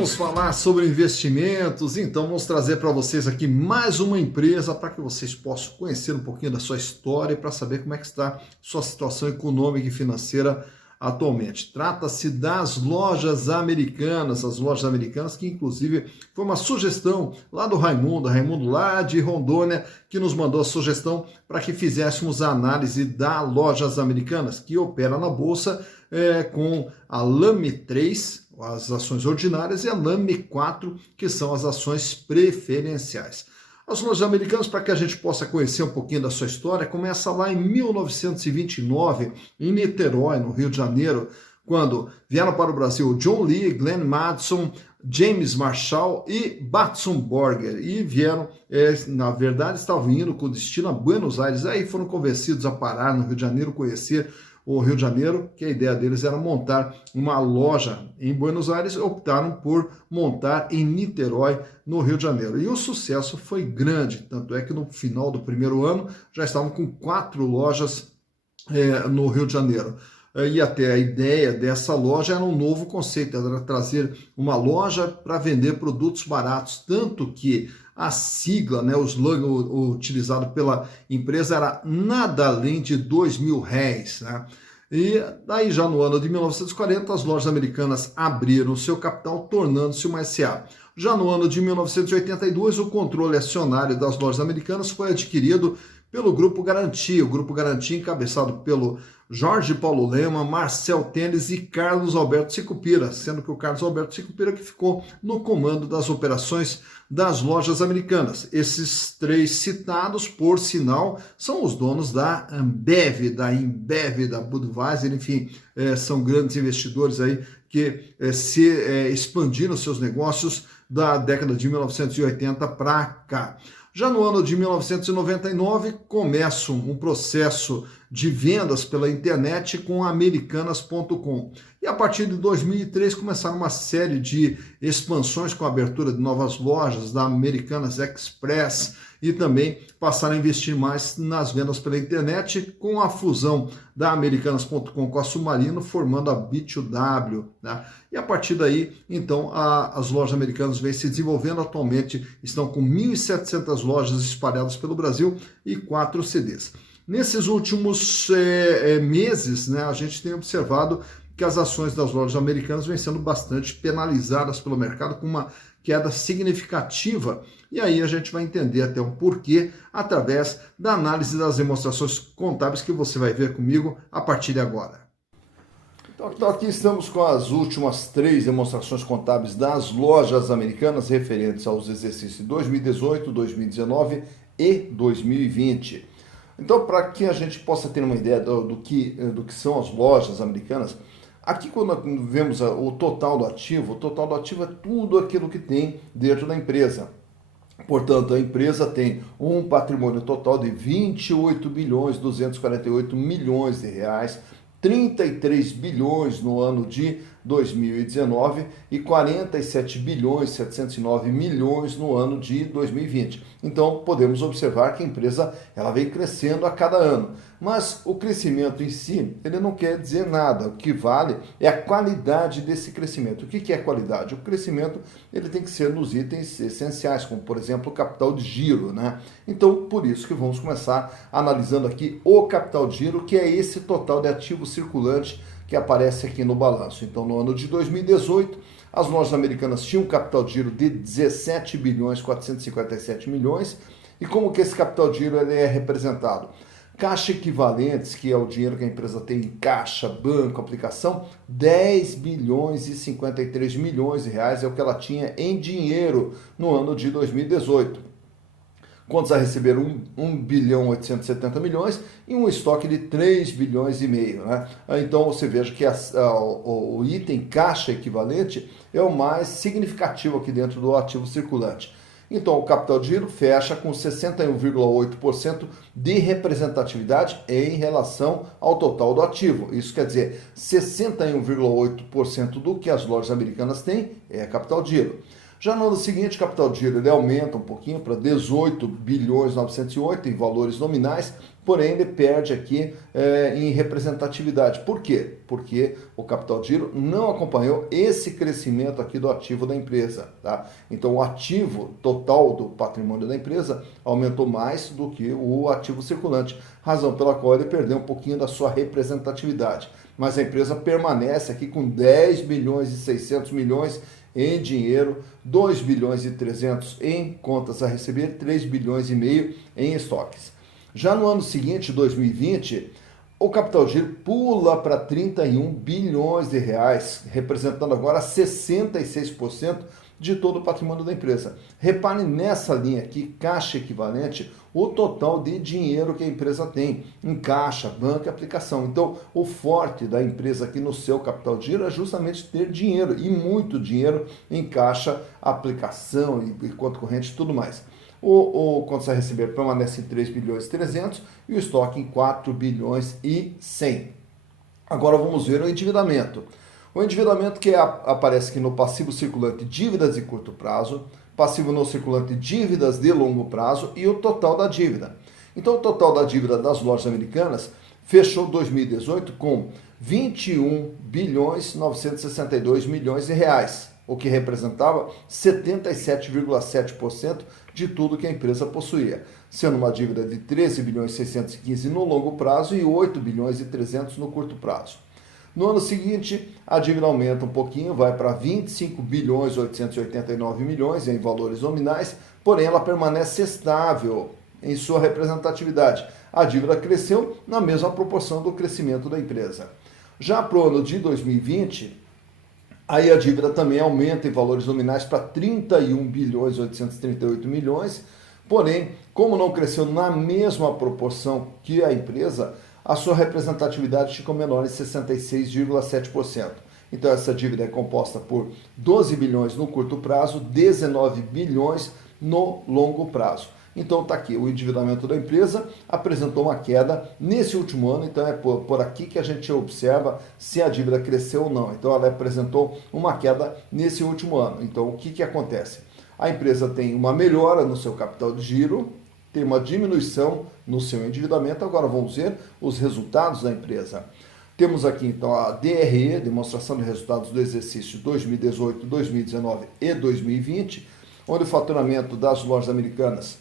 Vamos falar sobre investimentos, então vamos trazer para vocês aqui mais uma empresa para que vocês possam conhecer um pouquinho da sua história e para saber como é que está sua situação econômica e financeira atualmente. Trata-se das lojas americanas, as lojas americanas que inclusive foi uma sugestão lá do Raimundo lá de Rondônia, que nos mandou a sugestão para que fizéssemos a análise das lojas americanas, que opera na Bolsa com a LAME3, as ações ordinárias, e a LAME4, que são as ações preferenciais. As lojas americanas, para que a gente possa conhecer um pouquinho da sua história, começa lá em 1929, em Niterói, no Rio de Janeiro, quando vieram para o Brasil John Lee, Glenn Madison, James Marshall e Batson Borger. E vieram, na verdade, estavam indo com destino a Buenos Aires. Aí foram convencidos a parar no Rio de Janeiro, conhecer o Rio de Janeiro, que a ideia deles era montar uma loja em Buenos Aires, optaram por montar em Niterói, no Rio de Janeiro. E o sucesso foi grande, tanto é que no final do primeiro ano já estavam com 4 lojas no Rio de Janeiro. E até a ideia dessa loja era um novo conceito, era trazer uma loja para vender produtos baratos, tanto que a sigla, o slogan utilizado pela empresa era nada além de R$2.000, né? E daí já no ano de 1940 as lojas americanas abriram seu capital, tornando-se uma SA. Já no ano de 1982 o controle acionário das lojas americanas foi adquirido pelo Grupo Garantia, o Grupo Garantia encabeçado pelo Jorge Paulo Lema, Marcel Tênis e Carlos Alberto Sicupira, sendo que o Carlos Alberto Sicupira que ficou no comando das operações das lojas americanas. Esses 3 citados, por sinal, são os donos da Ambev, da Embev, da Budweiser, enfim, são grandes investidores aí que se expandiram seus negócios da década de 1980 para cá. Já no ano de 1999, começa um processo de vendas pela internet com Americanas.com. E a partir de 2003 começaram uma série de expansões com a abertura de novas lojas da Americanas Express e também passaram a investir mais nas vendas pela internet com a fusão da Americanas.com com a Submarino, formando a B2W, né? E a partir daí, então, as lojas americanas vêm se desenvolvendo. Atualmente estão com 1.700 lojas espalhadas pelo Brasil e 4 CDs. Nesses últimos meses, né, a gente tem observado que as ações das lojas americanas vêm sendo bastante penalizadas pelo mercado, com uma queda significativa. E aí a gente vai entender até o porquê através da análise das demonstrações contábeis que você vai ver comigo a partir de agora. Então aqui estamos com as últimas 3 demonstrações contábeis das lojas americanas referentes aos exercícios de 2018, 2019 e 2020. Então, para que a gente possa ter uma ideia do que são as lojas americanas, aqui quando vemos o total do ativo é tudo aquilo que tem dentro da empresa. Portanto, a empresa tem um patrimônio total de 28.248 milhões de reais, 33 bilhões no ano de 2019 e 47.709 milhões no ano de 2020. Então, podemos observar que a empresa ela vem crescendo a cada ano. Mas o crescimento em si, ele não quer dizer nada. O que vale é a qualidade desse crescimento. O que é qualidade? O crescimento ele tem que ser nos itens essenciais, como, por exemplo, o capital de giro, né? Então, por isso que vamos começar analisando aqui o capital de giro, que é esse total de ativo circulante que aparece aqui no balanço. Então, no ano de 2018, as lojas americanas tinham um capital de giro de 17.457 milhões. E como que esse capital de giro ele é representado? Caixa equivalentes, que é o dinheiro que a empresa tem em caixa, banco, aplicação, 10 bilhões e 53 milhões de reais é o que ela tinha em dinheiro no ano de 2018. Contas a receber 1 bilhão 870 milhões e um estoque de 3 bilhões e meio, né? Então você veja que o item caixa equivalente é o mais significativo aqui dentro do ativo circulante. Então o capital de giro fecha com 61,8% de representatividade em relação ao total do ativo. Isso quer dizer, 61,8% do que as lojas americanas têm é capital de giro. Já no ano seguinte, o capital de giro ele aumenta um pouquinho para 18 bilhões 908 em valores nominais, porém ele perde aqui em representatividade. Por quê? Porque o capital de giro não acompanhou esse crescimento aqui do ativo da empresa. Tá? Então o ativo total do patrimônio da empresa aumentou mais do que o ativo circulante, razão pela qual ele perdeu um pouquinho da sua representatividade. Mas a empresa permanece aqui com 10 bilhões e 600 milhões em dinheiro, 2 bilhões e 300 em contas a receber, 3 bilhões e meio em estoques. Já no ano seguinte, 2020, o capital de giro pula para 31 bilhões de reais, representando agora 66% de todo o patrimônio da empresa. Repare nessa linha aqui, caixa equivalente, o total de dinheiro que a empresa tem em caixa, banco e aplicação. Então, o forte da empresa aqui no seu capital de giro é justamente ter dinheiro, e muito dinheiro em caixa, aplicação e conta corrente e tudo mais. O contas a receber permanece em 3 bilhões e 300 e o estoque em 4 bilhões e 100. Agora vamos ver o endividamento. O endividamento que aparece aqui no passivo circulante dívidas de curto prazo, passivo não circulante dívidas de longo prazo e o total da dívida. Então o total da dívida das lojas americanas fechou 2018 com 21 bilhões 962 milhões de reais, o que representava 77,7% de tudo que a empresa possuía, sendo uma dívida de 13 bilhões 615 no longo prazo e 8 bilhões e 300 no curto prazo. No ano seguinte, a dívida aumenta um pouquinho, vai para 25 bilhões 889 milhões em valores nominais, porém ela permanece estável em sua representatividade. A dívida cresceu na mesma proporção do crescimento da empresa. Já para o ano de 2020, aí a dívida também aumenta em valores nominais para 31 bilhões 838 milhões, porém, como não cresceu na mesma proporção que a empresa, a sua representatividade ficou menor em 66,7%. Então essa dívida é composta por 12 bilhões no curto prazo, 19 bilhões no longo prazo. Então está aqui, o endividamento da empresa apresentou uma queda nesse último ano, então é por aqui que a gente observa se a dívida cresceu ou não. Então ela apresentou uma queda nesse último ano. Então o que acontece? A empresa tem uma melhora no seu capital de giro, tem uma diminuição no seu endividamento. Agora vamos ver os resultados da empresa. Temos aqui então a DRE, demonstração de resultados do exercício 2018, 2019 e 2020, onde o faturamento das lojas americanas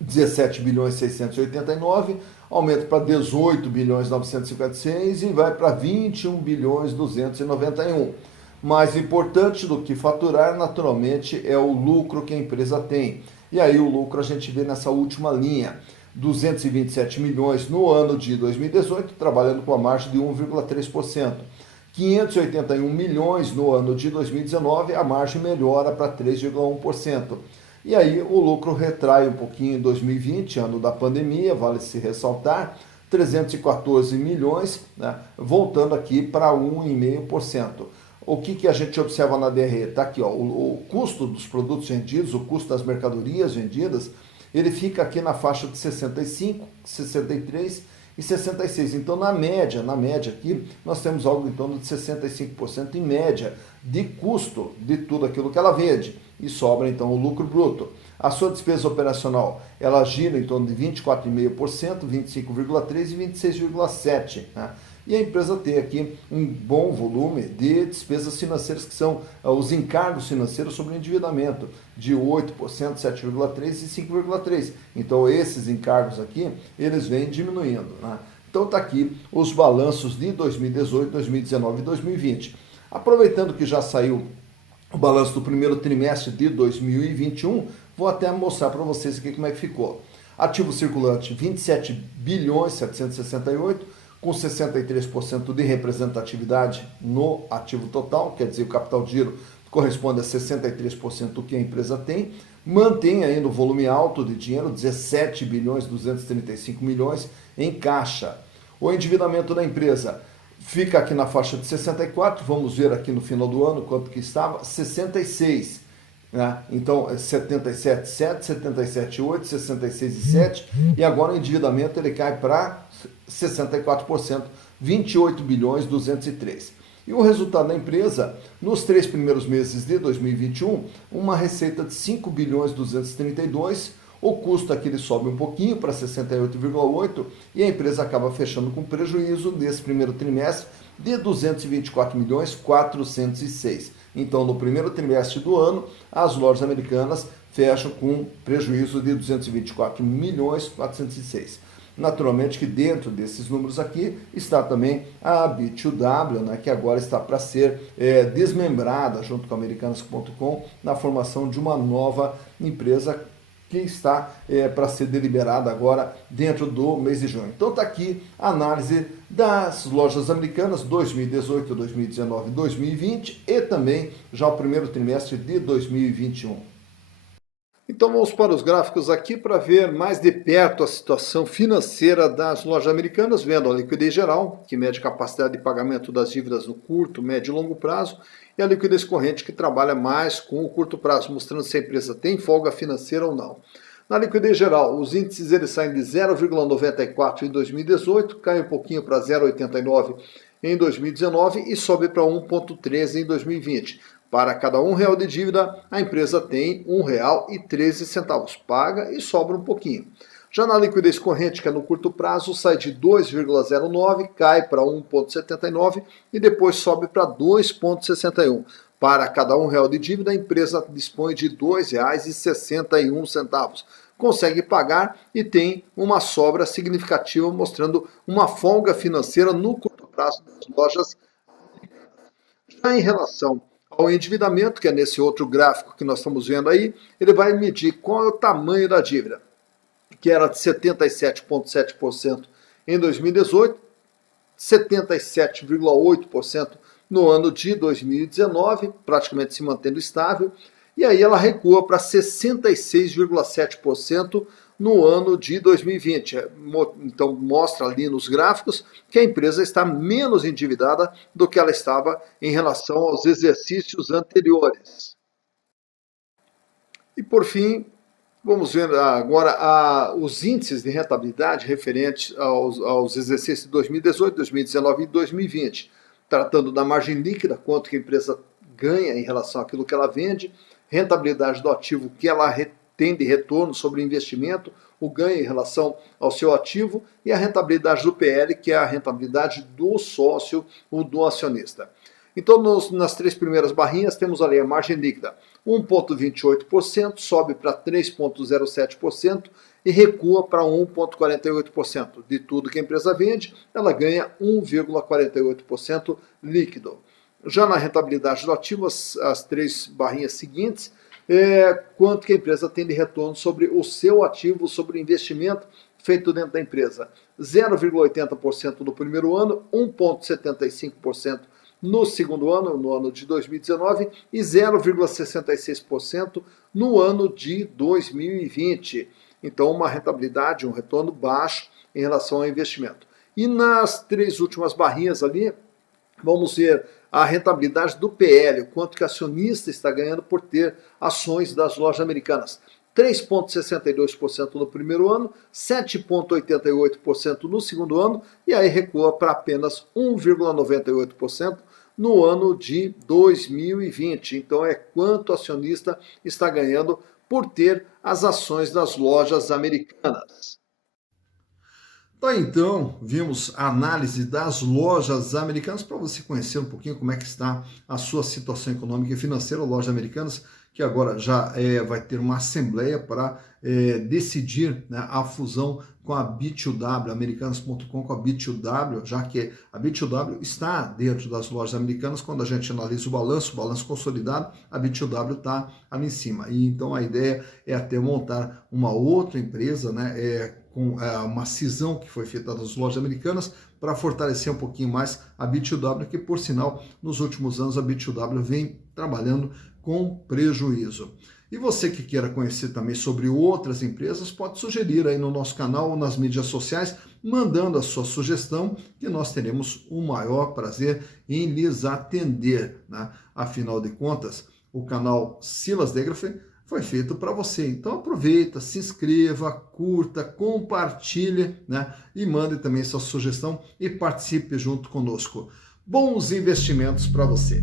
17 bilhões 689, aumenta para 18 bilhões 956 e vai para 21 bilhões 291. Mais importante do que faturar, naturalmente, é o lucro que a empresa tem. E aí o lucro a gente vê nessa última linha, 227 milhões no ano de 2018, trabalhando com a margem de 1,3%. 581 milhões no ano de 2019, a margem melhora para 3,1%. E aí o lucro retrai um pouquinho em 2020, ano da pandemia, vale se ressaltar, 314 milhões, né, voltando aqui para 1,5%. O que a gente observa na DRE? Está aqui, ó, o custo dos produtos vendidos, o custo das mercadorias vendidas, ele fica aqui na faixa de 65, 63 e 66. Então, na média aqui, nós temos algo em torno de 65% em média de custo de tudo aquilo que ela vende. E sobra, então, o lucro bruto. A sua despesa operacional, ela gira em torno de 24,5%, 25,3% e 26,7%. Né? E a empresa tem aqui um bom volume de despesas financeiras, que são os encargos financeiros sobre o endividamento, de 8%, 7,3% e 5,3%. Então, esses encargos aqui, eles vêm diminuindo. Né? Então, está aqui os balanços de 2018, 2019 e 2020. Aproveitando que já saiu o balanço do primeiro trimestre de 2021, vou até mostrar para vocês aqui como é que ficou. Ativo circulante, 27 bilhões 768, com 63% de representatividade no ativo total, quer dizer, o capital de giro corresponde a 63% do que a empresa tem, mantém ainda o volume alto de dinheiro, 17 bilhões 235 milhões em caixa. O endividamento da empresa fica aqui na faixa de 64, vamos ver aqui no final do ano quanto que estava, 66. Né? Então, 77,7, 77,8, 66,7 e agora o endividamento ele cai para 64%, 28 bilhões 203. E o resultado da empresa, nos 3 primeiros meses de 2021, uma receita de 5 bilhões 232, o custo aqui ele sobe um pouquinho para 68,8 e a empresa acaba fechando com prejuízo nesse primeiro trimestre de 224 milhões 406. Então, no primeiro trimestre do ano, as lojas americanas fecham com prejuízo de 224 milhões 406. Naturalmente que dentro desses números aqui está também a B2W, né, que agora está para ser desmembrada junto com a Americanas.com na formação de uma nova empresa que está para ser deliberada agora dentro do mês de junho. Então está aqui a análise das lojas americanas 2018, 2019, 2020 e também já o primeiro trimestre de 2021. Então vamos para os gráficos aqui para ver mais de perto a situação financeira das lojas americanas, vendo a liquidez geral, que mede a capacidade de pagamento das dívidas no curto, médio e longo prazo, e a liquidez corrente, que trabalha mais com o curto prazo, mostrando se a empresa tem folga financeira ou não. Na liquidez geral, os índices eles saem de 0,94 em 2018, caem um pouquinho para 0,89 em 2019 e sobe para 1,13 em 2020. Para cada R$1 de dívida, a empresa tem R$1,13, paga e sobra um pouquinho. Já na liquidez corrente, que é no curto prazo, sai de 2,09, cai para 1,79 e depois sobe para 2,61. Para cada R$1 de dívida, a empresa dispõe de R$2,61. Consegue pagar e tem uma sobra significativa, mostrando uma folga financeira no curto prazo das lojas. Já em relação ao endividamento, que é nesse outro gráfico que nós estamos vendo aí, ele vai medir qual é o tamanho da dívida, que era de 77,7% em 2018, 77,8% no ano de 2019, praticamente se mantendo estável, e aí ela recua para 66,7% no ano de 2020. Então mostra ali nos gráficos que a empresa está menos endividada do que ela estava em relação aos exercícios anteriores. E por fim, vamos ver agora os índices de rentabilidade referentes aos exercícios de 2018, 2019 e 2020. Tratando da margem líquida, quanto que a empresa ganha em relação àquilo que ela vende, rentabilidade do ativo que ela tem de retorno sobre o investimento, o ganho em relação ao seu ativo e a rentabilidade do PL, que é a rentabilidade do sócio ou do acionista. Então, nas 3 primeiras barrinhas, temos ali a margem líquida, 1,28%, sobe para 3,07% e recua para 1,48%. De tudo que a empresa vende, ela ganha 1,48% líquido. Já na rentabilidade do ativo, as 3 barrinhas seguintes, quanto que a empresa tem de retorno sobre o seu ativo, sobre o investimento feito dentro da empresa. 0,80% no primeiro ano, 1,75% no segundo ano, no ano de 2019, e 0,66% no ano de 2020. Então, uma rentabilidade, um retorno baixo em relação ao investimento. E nas 3 últimas barrinhas ali, vamos ver a rentabilidade do PL, o quanto que o acionista está ganhando por ter ações das lojas americanas. 3,62% no primeiro ano, 7,88% no segundo ano, e aí recua para apenas 1,98% no ano de 2020. Então é quanto o acionista está ganhando por ter as ações das lojas americanas. Então, vimos a análise das lojas americanas para você conhecer um pouquinho como é que está a sua situação econômica e financeira. Lojas americanas que agora já vai ter uma assembleia para decidir, né, a fusão com a B2W, Americanas.com com a B2W, já que a B2W está dentro das lojas americanas. Quando a gente analisa o balanço consolidado, a B2W está ali em cima. E então a ideia é até montar uma outra empresa, né, com uma cisão que foi feita das lojas americanas para fortalecer um pouquinho mais a B2W, que por sinal, nos últimos anos a B2W vem trabalhando com prejuízo. E você que queira conhecer também sobre outras empresas, pode sugerir aí no nosso canal ou nas mídias sociais, mandando a sua sugestão, que nós teremos o maior prazer em lhes atender, né? Afinal de contas, o canal Silas Degrafe foi feito para você. Então aproveita, se inscreva, curta, compartilhe, né? E mande também sua sugestão e participe junto conosco. Bons investimentos para você!